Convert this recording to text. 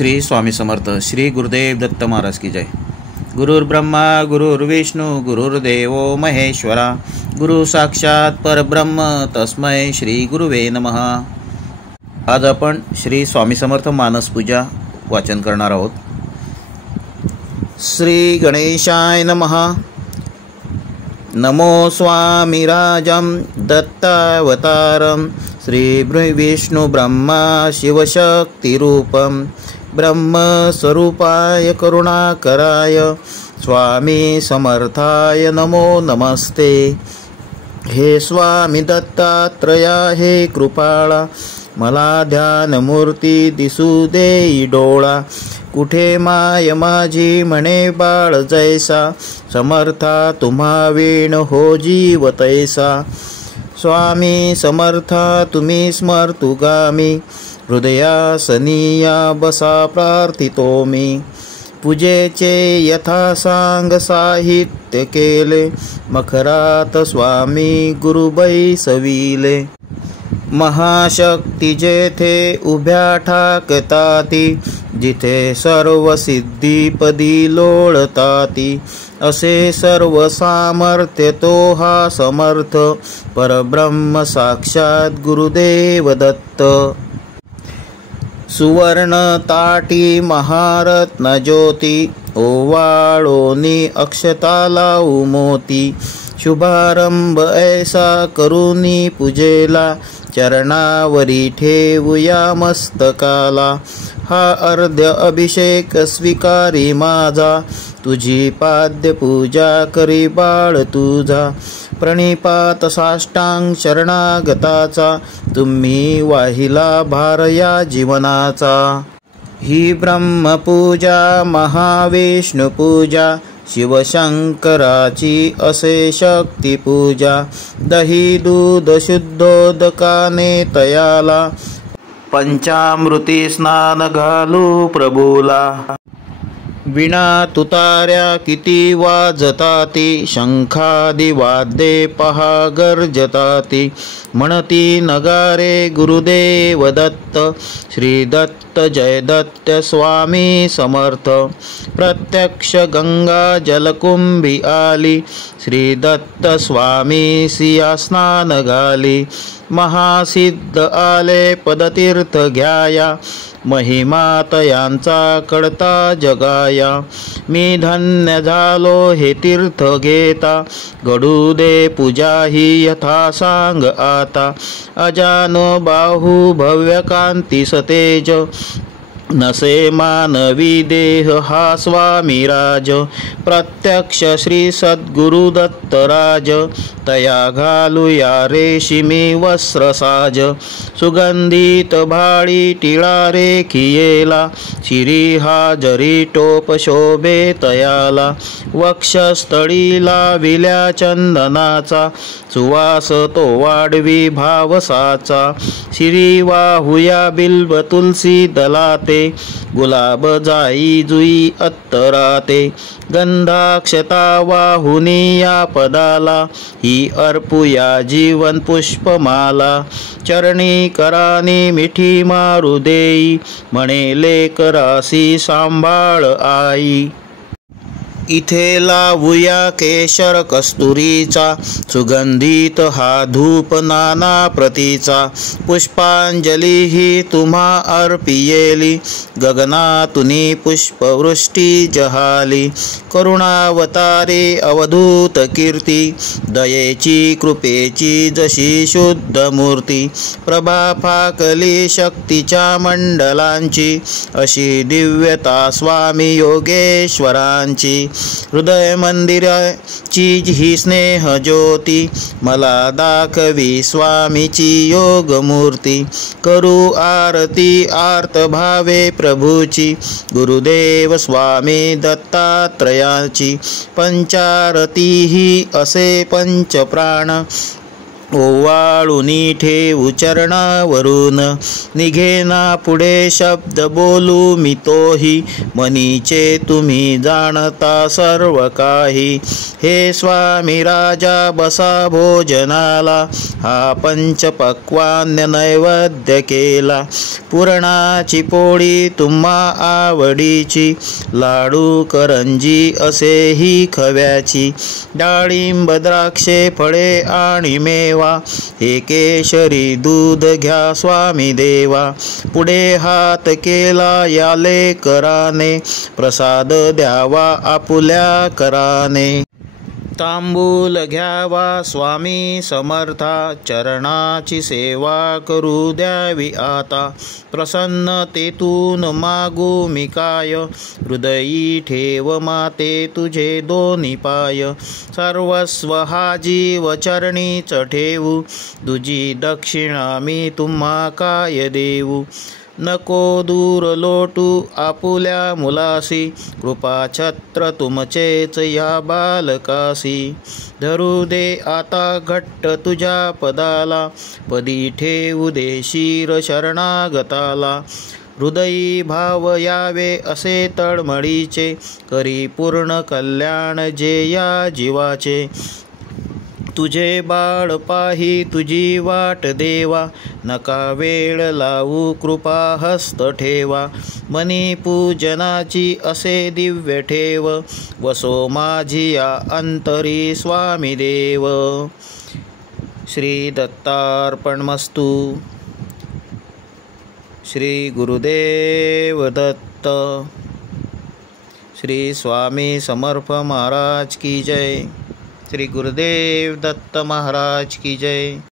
श्री स्वामी समर्थ। श्री गुरुदेव दत्त महाराज की जय। गुरुर्ब्रह्मा गुरुर्विष्णू गुरुर्देवो महेश्वरा, गुरु साक्षात परब्रह्म तस्मै श्री गुरुवे नमः। आज आपण श्री स्वामी समर्थ मानस पूजा वाचन करणार आहोत। श्री गणेशाय नमः। नमो स्वामीराजं दत्तावतारं, श्री विष्णु ब्रह्मा शिवशक्तिरूपं, ब्रह्मस्वरूपाय करुणाकराय स्वामी समर्थाय नमो नमस्ते। हे स्वामी दत्तात्रया हे कृपाळा, मला ध्यानमूर्ती दिसू देई डोळा। कुठे माय माझी म्हणे बाळ जैसा, समर्था तुम्हा वीण हो जीव तैसा। स्वामी समर्था तुम्ही स्मर्तुगामी, हृदयासनीया बसा प्रार्थितो मी। पूजेचे यथासांग साहित्य केले, मखरात स्वामी गुरुबाई सविले। महाशक्ती जेथे उभ्या ठाकताती, जिथे सर्व सिद्धीपदी लोळताती। असे सर्व सामर्थ्य तो हा समर्थ, परब्रह्म साक्षात गुरुदेव दत्त। सुवर्ण ताटी महारत्न ज्योती, ओवाळोनी अक्षता लावू मोती। शुभारंभ ऐसा करुनी पूजेला, चरणावरी ठेवूया मस्तकाला। हा अर्ध्य अभिषेक स्वीकारी माझा, तुझी पाद्य पूजा करी बाळ तुझा। प्रणिपात साष्टांग शरणागताचा, तुम्ही वाहिला भार या जीवनाचा। ही ब्रह्मपूजा महाविष्णू पूजा, शिवशंकराची असे शक्ती पूजा। दही दूध शुद्धोदकाने तयाला, पंचामृती स्नान घालू प्रभूला। विणा तुतार्या किती वाजताती, शंखादी वाद्ये पहा गर्जताती। म्हणती नगारे गुरुदेव दत्त, श्री दत्त जय दत्त स्वामी समर्थ। प्रत्यक्ष गंगा जलकुंभी आली, श्री दत्त स्वामी सिया स्नान घाली। महासिद्ध आले पदतीर्थ घ्याया, महिमा तयांचा कळता जगाया। मी धन्य झालो हे तीर्थ घेता, घडू दे पूजा ही यथा सांग आता। अजानो बाहू भव्य कांती सतेज, नसे मानवी देह हा स्वामी राज। प्रत्यक्ष श्री सद्गुरु दत्तराज, तया घालूया रेशिमी वस्त्र साज। सुगंधित भाळी टिळा रेखियेला, शिरी हा जरी टोप शोभे तयाला। वक्षस्थळी लाविल्या चंदनाचा, सुवास तो वाढवी भावसाचा। शिरी वाहुया बिल्व तुलसी दलाते, गुलाब जाई जुई अत्तराते। गंधाक्षता वाहुनी या पदाला, ही अर्पुया जीवन पुष्पमाला। चरणी करानी मिठी मारू देई, म्हणे लेकरासी सांभाळ आई। इथे लावूया केशर कस्तुरीचा, सुगंधित हा धूप नाना प्रतीचा। पुष्पांजली ही तुम्हा अर्पियेली, गगनातुनी पुष्पवृष्टी जहाली। करुणावतारे अवधूत कीर्ती, दयेची कृपेची जशी शुद्ध मूर्ती। प्रभा फाकली शक्तीच्या मंडलांची, अशी दिव्यता स्वामी योगेश्वरांची। हृदय मंदिराची ही स्नेह ज्योती, मला दाखवी स्वामीची योग मूर्ती। करू आरती आर्त भावे प्रभूची, गुरुदेव स्वामी दत्तात्रयाची। पंचारती ही असे पंचप्राण, ओवाळुनी ठेवू चरणावरून, निघेना पुढे शब्द बोलू मी तोही, मनीचे तुम्ही जाणता सर्व काही। हे स्वामी राजा बसा भोजनाला, हा पंचपक्वान्न नैवेद्य केला। पुरणाची पोळी तुम्हा आवडीची, लाडू करंजी असेही खव्याची। डाळिंब द्राक्षे फळे आणि मेवा, हे केशरी दूध घ्या स्वामी देवा। पुढे हात केला याले कराने, प्रसाद द्यावा आपुल्या कराने। तांबूल घ्यावा स्वामी समर्था, चरणाची सेवा करू द्यावी आता। प्रसन्नतेतून मागू मी काय, हृदयी ठेव माते तुझे दोन्ही पाय। सर्वस्व हा जीव चरणीच ठेवू, तुझी दक्षिणा मी तुम्हा काय देऊ। नको दूर लोटू आपुल्या मुलासी, कृपा छत्र तुमचेच या बालकासी। धरू दे आता घट्ट तुझ्या पदाला, पदी ठेवू दे शिर शरणागताला। हृदयी भाव यावे असे तळमळीचे, करी पूर्ण कल्याण जे या जीवाचे। तुझे बाळ पाही तुझी वाट देवा, नका वेळ लावू कृपा हस्त ठेवा। मनी पूजनाची असे दिव्य ठेव, वसो माझी या अंतरी स्वामी देव। श्री दत्तार्पणमस्तु। श्री गुरुदेव दत्त। श्री स्वामी समर्थ महाराज की जय। श्री गुरुदेव दत्त महाराज की जय।